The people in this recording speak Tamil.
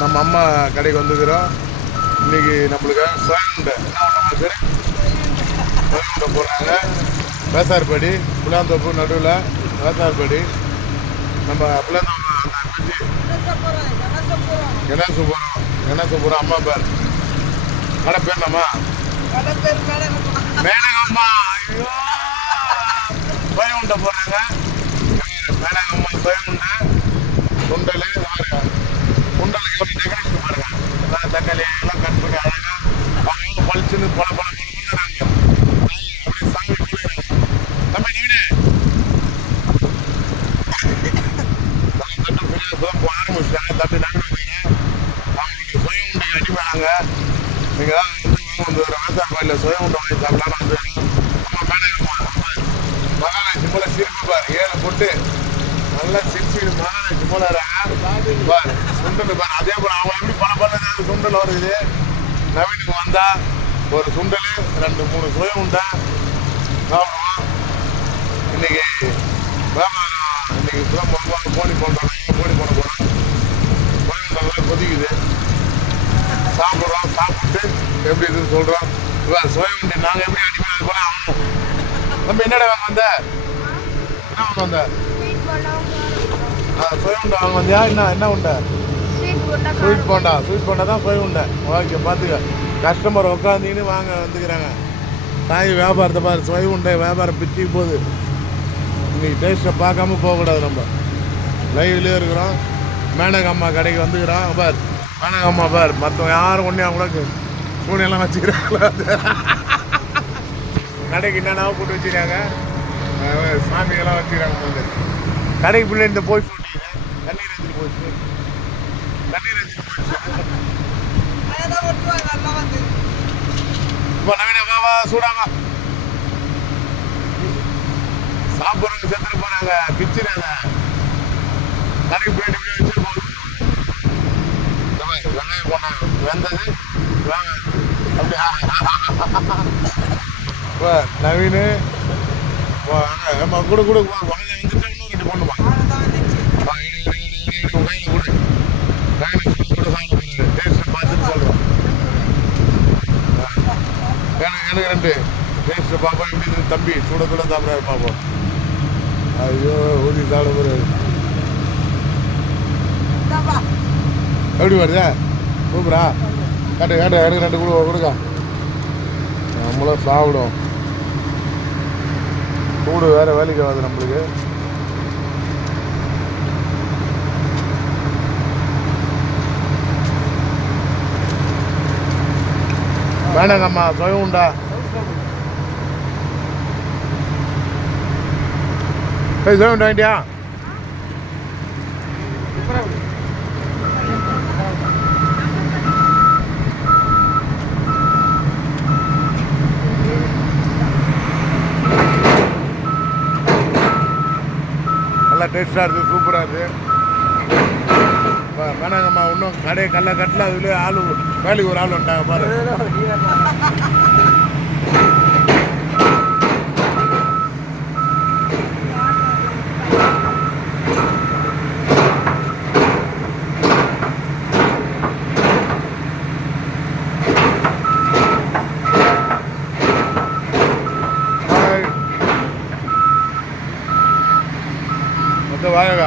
நம்ம அம்மா கடைக்கு வந்துக்கிறோம். இன்னைக்கு நம்மளுக்கு சுயம் உண்டை என்ன உண்டை பேர் சுயம் உண்டை போடுறாங்க. வேசார்படி புளியாந்தோப்பு நடுவில் வேசார்படி நம்ம புளியாந்தோப்பு அந்த பற்றி கணேசபுரம் அம்மா பேர் கடை பேர் நம்ம மேனகம்மா. ஐயோ சுயம் உண்டை போடுறாங்க. மேனகம்மா சுயம் உண்டை சுண்டல் சுண்டலுக்கு எப்படி டெக்கரேஷன் பாருங்க. எல்லாம் தக்காளி எல்லாம் கட் பண்ணி அழகா அவங்க பழிச்சுன்னு பல பண்ணுறாங்க. அப்படியே சாமி போடுறாங்க. தம்பி நீனே தட்டு பெரிய இப்போதான் ஆரம்பிச்சிட்டாங்க. தட்டு நாங்கள் வைக்கிறேன். அவங்களுக்கு சுய உண்டைக்கு அடிப்பாங்க. நீங்கள் தான் வந்து ராசாபாயில் சுய உண்டை வாங்கி சாப்பிடலான்னு வந்து அம்மா மேனகம்மா மகாராஜி போல சிரிப்பு பார் 7 பொட்டு நல்லா சிரிச்சு மகாராஜி போல பார் சுண்டல் பார். அதே போல் அவங்க எப்படி பல சுண்டல் வருது. நவீனுக்கு வந்தா ஒரு சுண்டல் 2-3 சுய உண்டை சாப்பிடுவோம். இன்னைக்கு வியாபாரம் இன்னைக்கு இப்போதான் போடுவாங்க. போனி போடுறாங்க. போனி போட போகிறோம். சுய உண்டெல்லாம் கொதிக்குது. சாப்பிட்றோம். சாப்பிட்டு எப்படி இருக்குன்னு சொல்கிறோம். சுய உண்டை நாங்கள் எப்படி அடிப்போம் அது போல ஆகணும். நம்ம என்னடா வாங்க வந்த என்ன வாங்க வந்த சுய உண்டை வாங்க வந்தியா? என்ன உண்டை? ஸ்வீட் போண்டா. ஸ்வீட் போண்டா தான் சுய உண்டை. ஓகே பார்த்துக்க. கஸ்டமர் உட்காந்துன்னு வாங்க வந்துக்கிறாங்க. தாய் வியாபாரத்தை பாரு. சுய உண்டை வியாபாரம் பிச்சுக்கு போகுது. இன்னைக்கு டேஸ்ட்டை பார்க்காம போகக்கூடாது. நம்ம லைவ்லேயே இருக்கிறோம். மேனகம்மா கடைக்கு வந்துக்கிறோம். பார் மேனகம்மா பார். மற்றவங்க யாரும் ஒன்றே அவங்களுக்கு சூனியெல்லாம் வச்சுக்கிறாங்களா கடைக்கு என்னென்ன போட்டு வச்சுருக்காங்க. சாமியெல்லாம் வச்சுக்கிறாங்க. வந்து கடைக்கு பிள்ளை இந்த போய் சொல்லிங்க. தண்ணீர் எடுத்துட்டு போயிடுச்சு. இப்போ நவீன வா சூடாமா சாப்பிட்றவங்க செத்துட்டு போறாங்க. பிச்சுறாங்க. கடைக்கு போயிட்டு வச்சிருப்போம். வெங்காயம் போனாங்க. வெந்தது அப்படி நவீனு கூட கூட வெங்காயம் வந்துட்டு இன்னும் 2 போண்டுமா கையில் கூட கூட சாப்பிட டேஸ்ட்டை பார்த்துட்டு சொல்கிறோம். எனக்கு 2 டேஸ்ட்டை பார்ப்போம். எப்படி தம்பி சுட சாப்பிட்றாரு பார்ப்போம். ஐயோ ஊதி சாப்பிட போறாரு. எப்படி வருதா? சூப்பரா காட்டு எனக்கு 2 கொடுக்கா. நம்மளும் சாப்பிடும். சூடு வேற வேலைக்கு ஆகுது நம்மளுக்கு. மேனகம்மா சுய உண்டா சுய உண்டா வேண்டியா? நல்லா டேஸ்டாக இருக்குது. சூப்பராக இருக்குது. மேனகம்மா இன்னும் கடையை கட்டில் அதுலேயே ஆள் வேலைக்கு ஒரு ஆள் வந்துட்டாங்க பாரு. வாங்க